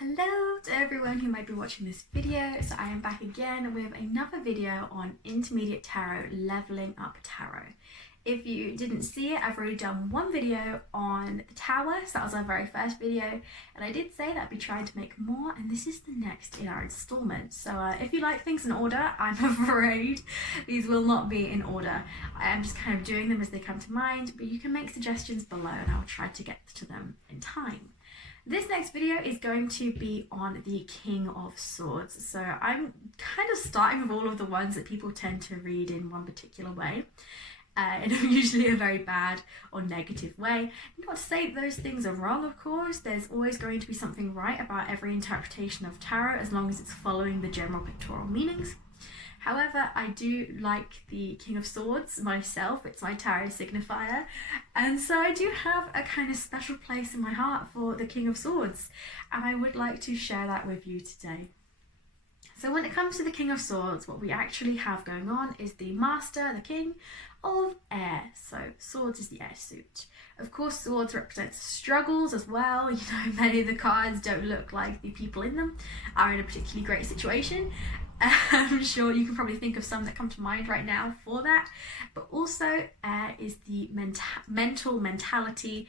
Hello to everyone who might be watching this video. So I am back again with another video on Intermediate Tarot, Leveling Up Tarot. If you didn't see it, I've already done one video on the Tower, so that was our very first video, and I did say that I'd be trying to make more, and this is the next in our installment. So if you like things in order, I'm afraid these will not be in order. I am just kind of doing them as they come to mind, but you can make suggestions below and I'll try to get to them in time. This next video is going to be on the King of Swords. So I'm kind of starting with all of the ones that people tend to read in one particular way. In usually a very bad or negative way. Not to say those things are wrong, of course. There's always going to be something right about every interpretation of tarot as long as it's following the general pictorial meanings. However, I do like the King of Swords myself. It's my tarot signifier, and so I do have a kind of special place in my heart for the King of Swords, and I would like to share that with you today. So when it comes to the King of Swords, what we actually have going on is the Master, the King of Air. So Swords is the air suit. Of course, Swords represents struggles as well. You know, many of the cards don't look like the people in them are in a particularly great situation. I'm sure you can probably think of some that come to mind right now for that. But also, air is the mentality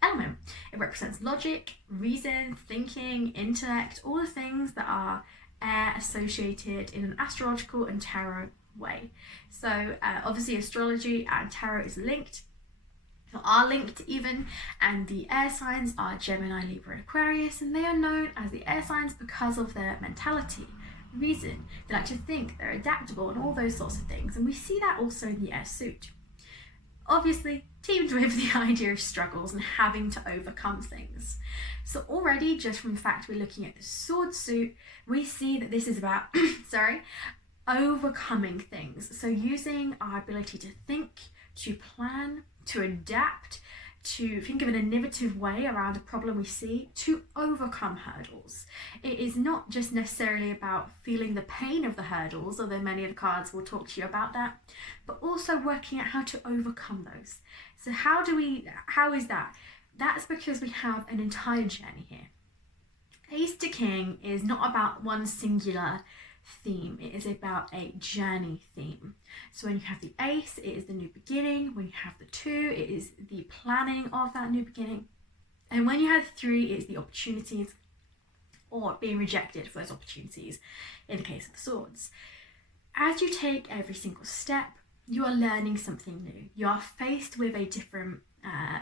element. It represents logic, reason, thinking, intellect, all the things that are air associated in an astrological and tarot way. So obviously astrology and tarot is linked, or are linked even, and the air signs are Gemini, Libra, and Aquarius, and they are known as the air signs because of their mentality, reason. They like to think, they're adaptable, and all those sorts of things, and we see that also in the air suit. Obviously teamed with the idea of struggles and having to overcome things. So already, just from the fact we're looking at the sword suit, we see that this is about overcoming things. So using our ability to think, to plan, to adapt, to think of an innovative way around a problem we see, to overcome hurdles. It is not just necessarily about feeling the pain of the hurdles, although many of the cards will talk to you about that, but also working out how to overcome those. So how is that? That's because we have an entire journey here. Ace to King is not about one singular theme, it is about a journey theme. So when you have the ace, it is the new beginning. When you have the two, it is the planning of that new beginning. And when you have three, it is the opportunities or being rejected for those opportunities in the case of the swords. As you take every single step, you are learning something new. You are faced with a different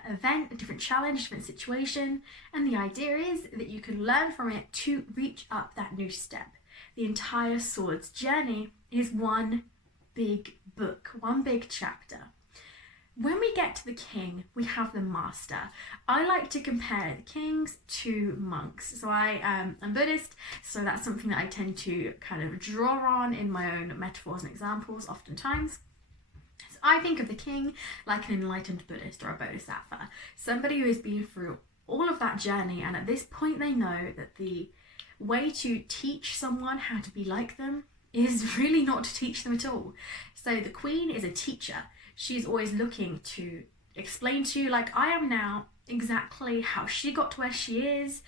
event, a different challenge, different situation, and the idea is that you can learn from it to reach up that new step. The entire Swords journey is one big book, one big chapter. When we get to the King, we have the Master. I like to compare the kings to monks. So I'm Buddhist, so that's something that I tend to kind of draw on in my own metaphors and examples oftentimes. So I think of the King like an enlightened Buddhist or a Bodhisattva, somebody who has been through all of that journey, and at this point they know that the way to teach someone how to be like them is really not to teach them at all. So the Queen is a teacher. She's always looking to explain to you, like I am now, exactly how she got to where she is,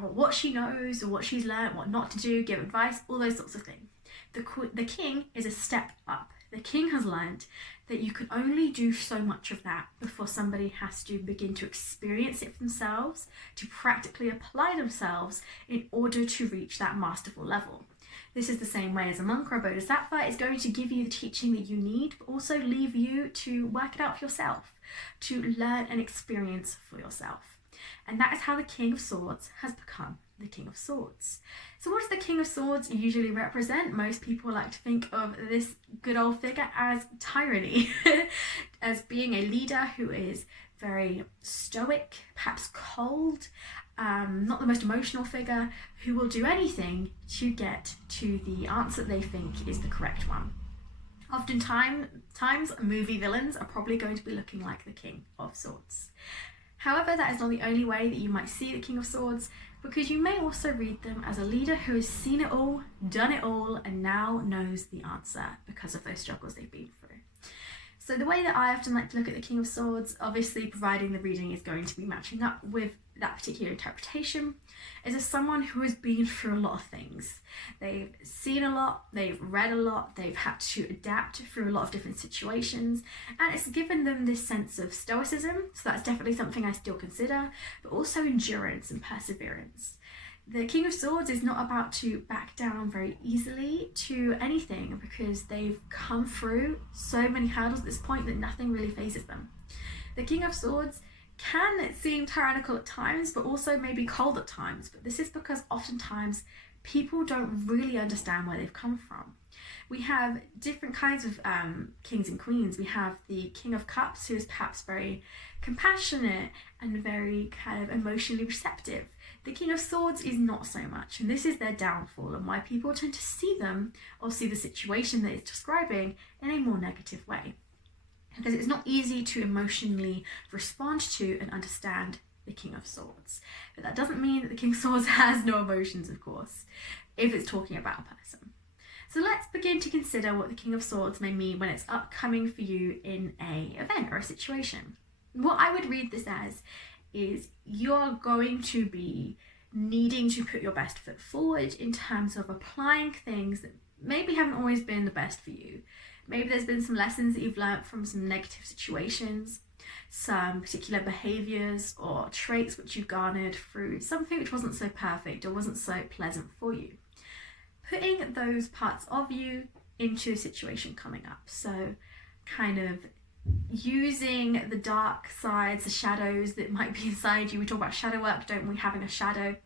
what she knows or what she's learned, what not to do, give advice, all those sorts of things. The King is a step up. The King has learned that you can only do so much of that before somebody has to begin to experience it themselves, to practically apply themselves in order to reach that masterful level. This is the same way as a monk or a Bodhisattva is going to give you the teaching that you need, but also leave you to work it out for yourself, to learn and experience for yourself. And that is how the King of Swords has become the King of Swords. So what does the King of Swords usually represent? Most people like to think of this good old figure as tyranny, as being a leader who is very stoic, perhaps cold, not the most emotional figure, who will do anything to get to the answer they think is the correct one. Oftentimes, movie villains are probably going to be looking like the King of Swords. However, that is not the only way that you might see the King of Swords, because you may also read them as a leader who has seen it all, done it all, and now knows the answer because of those struggles they've been through. So the way that I often like to look at the King of Swords, obviously providing the reading is going to be matching up with that particular interpretation, is as someone who has been through a lot of things. They've seen a lot, they've read a lot, they've had to adapt through a lot of different situations, and it's given them this sense of stoicism, so that's definitely something I still consider, but also endurance and perseverance. The King of Swords is not about to back down very easily to anything because they've come through so many hurdles at this point that nothing really phases them. The King of Swords can seem tyrannical at times, but also maybe cold at times, but this is because oftentimes people don't really understand where they've come from. We have different kinds of kings and queens. We have the King of Cups, who is perhaps very compassionate and very kind of emotionally receptive. The King of Swords is not so much, and this is their downfall and why people tend to see them or see the situation that it's describing in a more negative way. Because it's not easy to emotionally respond to and understand the King of Swords. But that doesn't mean that the King of Swords has no emotions, of course, if it's talking about a person. So let's begin to consider what the King of Swords may mean when it's upcoming for you in an event or a situation. What I would read this as is you're going to be needing to put your best foot forward in terms of applying things that maybe haven't always been the best for you. Maybe there's been some lessons that you've learnt from some negative situations, some particular behaviours or traits which you've garnered through something which wasn't so perfect or wasn't so pleasant for you. Putting those parts of you into a situation coming up. So kind of using the dark sides, the shadows that might be inside you. We talk about shadow work, don't we? Having a shadow.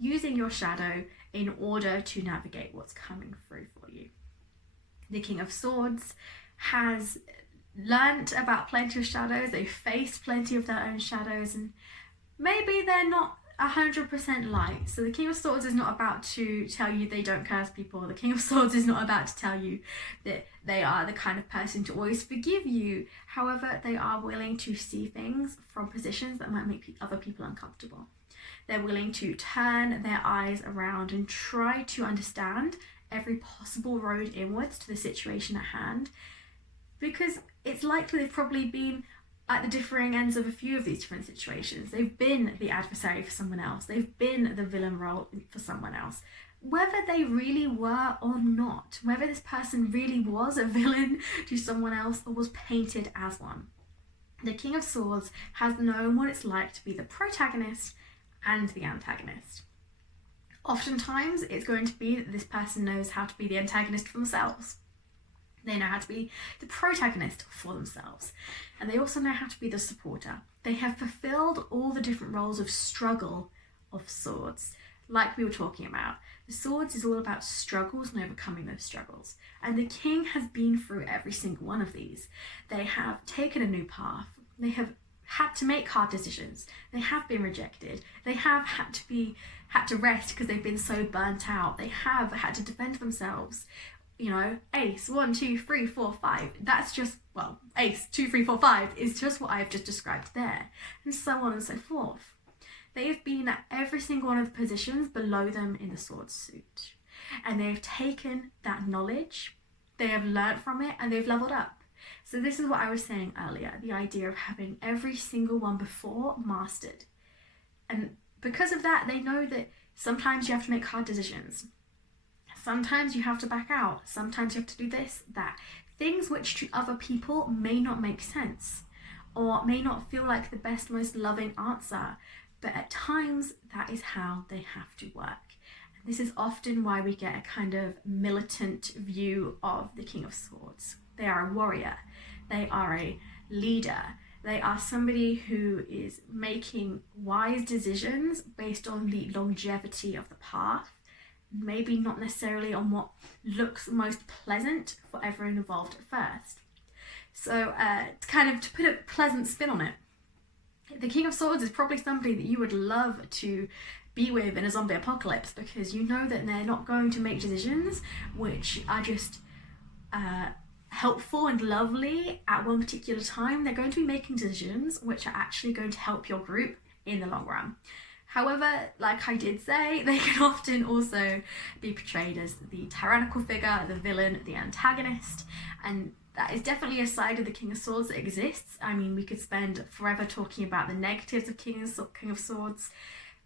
Using your shadow in order to navigate what's coming through for you. The King of Swords has learnt about plenty of shadows. They've faced plenty of their own shadows, and maybe they're not 100% light. So the King of Swords is not about to tell you they don't curse people. The King of Swords is not about to tell you that they are the kind of person to always forgive you. However, they are willing to see things from positions that might make other people uncomfortable. They're willing to turn their eyes around and try to understand every possible road inwards to the situation at hand, because it's likely they've probably been at the differing ends of a few of these different situations. They've been the adversary for someone else. They've been the villain role for someone else. Whether they really were or not, whether this person really was a villain to someone else or was painted as one. The King of Swords has known what it's like to be the protagonist and the antagonist. Oftentimes, it's going to be that this person knows how to be the antagonist for themselves. They know how to be the protagonist for themselves. And they also know how to be the supporter. They have fulfilled all the different roles of struggle of swords, like we were talking about. The swords is all about struggles and overcoming those struggles. And the king has been through every single one of these. They have taken a new path. They have had to make hard decisions. They have been rejected. They have had to rest because they've been so burnt out. They have had to defend themselves. You know, ace, 1, 2, 3, 4, 5. That's just, well, ace, 2, 3, 4, 5 is just what I've just described there. And so on and so forth. They have been at every single one of the positions below them in the sword suit. And they've taken that knowledge, they have learnt from it, and they've leveled up. So this is what I was saying earlier, the idea of having every single one before mastered. And because of that, they know that sometimes you have to make hard decisions. Sometimes you have to back out. Sometimes you have to do this, that. Things which to other people may not make sense or may not feel like the best, most loving answer. But at times, that is how they have to work. And this is often why we get a kind of militant view of the King of Swords. They are a warrior. They are a leader. They are somebody who is making wise decisions based on the longevity of the path, maybe not necessarily on what looks most pleasant for everyone involved at first. So to put a pleasant spin on it, the King of Swords is probably somebody that you would love to be with in a zombie apocalypse, because you know that they're not going to make decisions which are just helpful and lovely at one particular time. They're going to be making decisions which are actually going to help your group in the long run. However, like I did say, they can often also be portrayed as the tyrannical figure, the villain, the antagonist, and That is definitely a side of the King of Swords that exists. I mean, we could spend forever talking about the negatives of King of Swords,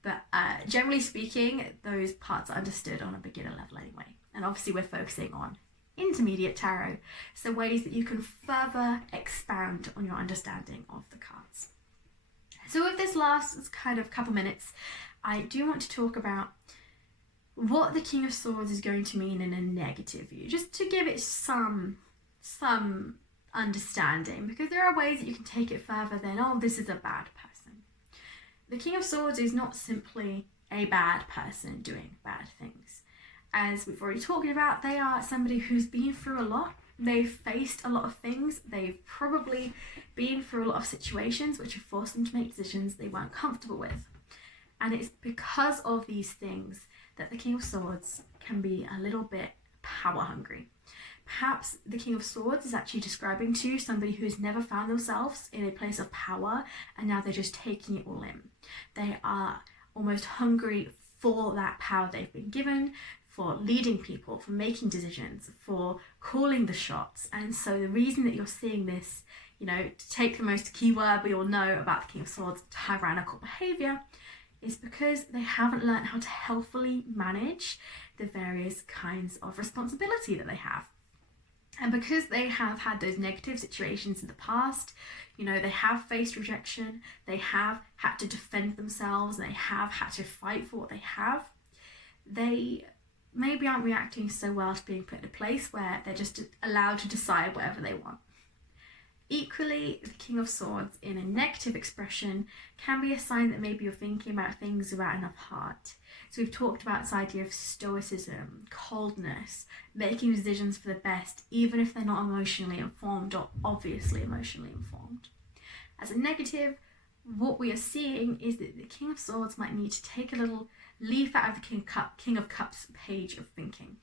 but generally speaking, those parts are understood on a beginner level anyway. And obviously we're focusing on intermediate tarot, so ways that you can further expand on your understanding of the cards. So with this last kind of couple minutes, I do want to talk about what the King of Swords is going to mean in a negative view, just to give it some understanding, because there are ways that you can take it further than, oh, this is a bad person. The King of Swords is not simply a bad person doing bad things. As we've already talked about, they are somebody who's been through a lot. They've faced a lot of things. They've probably been through a lot of situations which have forced them to make decisions they weren't comfortable with. And it's because of these things that the King of Swords can be a little bit power hungry. Perhaps the King of Swords is actually describing to you somebody who has never found themselves in a place of power, and now they're just taking it all in. They are almost hungry for that power they've been given, for leading people, for making decisions, for calling the shots. And so the reason that you're seeing this, to take the most key word we all know about the King of Swords, tyrannical behaviour, is because they haven't learned how to healthily manage the various kinds of responsibility that they have. And because they have had those negative situations in the past, they have faced rejection, they have had to defend themselves, they have had to fight for what they have, they maybe aren't reacting so well to being put in a place where they're just allowed to decide whatever they want. Equally, the King of Swords in a negative expression can be a sign that maybe you're thinking about things without enough heart. So we've talked about this idea of stoicism, coldness, making decisions for the best, even if they're not emotionally informed or obviously emotionally informed. As a negative, what we are seeing is that the King of Swords might need to take a little leaf out of the King of Cups page of thinking.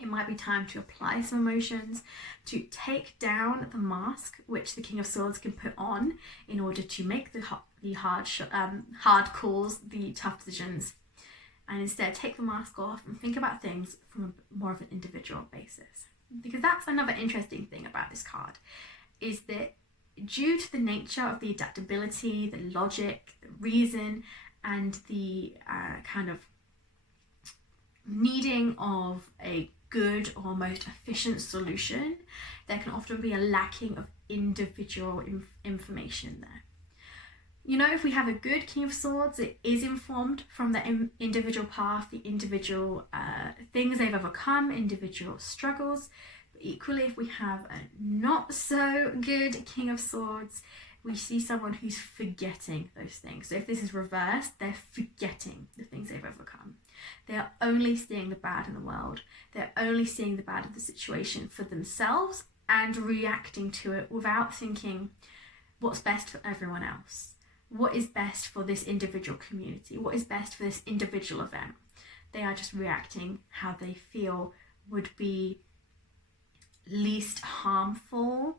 It might be time to apply some emotions, to take down the mask which the King of Swords can put on in order to make the hard calls, the tough decisions, and instead take the mask off and think about things from more of an individual basis. Because that's another interesting thing about this card, is that due to the nature of the adaptability, the logic, the reason, and the kind of needing of a good or most efficient solution, there can often be a lacking of individual information there. If we have a good King of Swords, it is informed from the individual path, the individual things they've overcome, individual struggles. But equally, if we have a not so good King of Swords, we see someone who's forgetting those things. So if this is reversed, they're forgetting the things they've overcome. They are only seeing the bad in the world. They're only seeing the bad of the situation for themselves and reacting to it without thinking what's best for everyone else. What is best for this individual community? What is best for this individual event? They are just reacting how they feel would be least harmful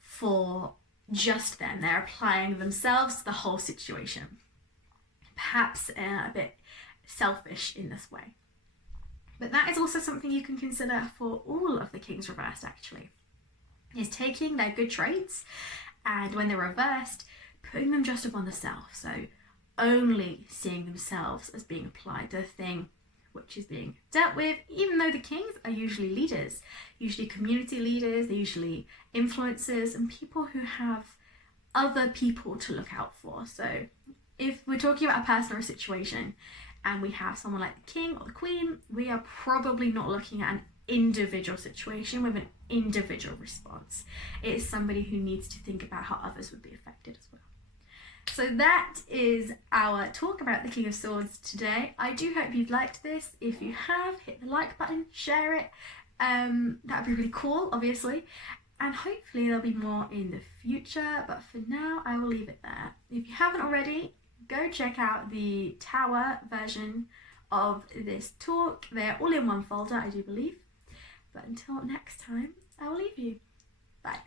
for just them. They're applying themselves to the whole situation. Perhaps a bit selfish in this way. But that is also something you can consider for all of the Kings reversed, actually, is taking their good traits and when they're reversed, putting them just upon the self. So only seeing themselves as being applied to the thing which is being dealt with, even though the kings are usually leaders, usually community leaders, they're usually influencers and people who have other people to look out for. So if we're talking about a person or a situation and we have someone like the king or the queen, we are probably not looking at an individual situation with an individual response. It is somebody who needs to think about how others would be affected as well. So that is our talk about the King of Swords today. I do hope you've liked this. If you have, hit the like button, share it. That would be really cool, obviously. And hopefully there'll be more in the future. But for now, I will leave it there. If you haven't already, go check out the Tower version of this talk. They're all in one folder, I do believe. But until next time, I will leave you. Bye.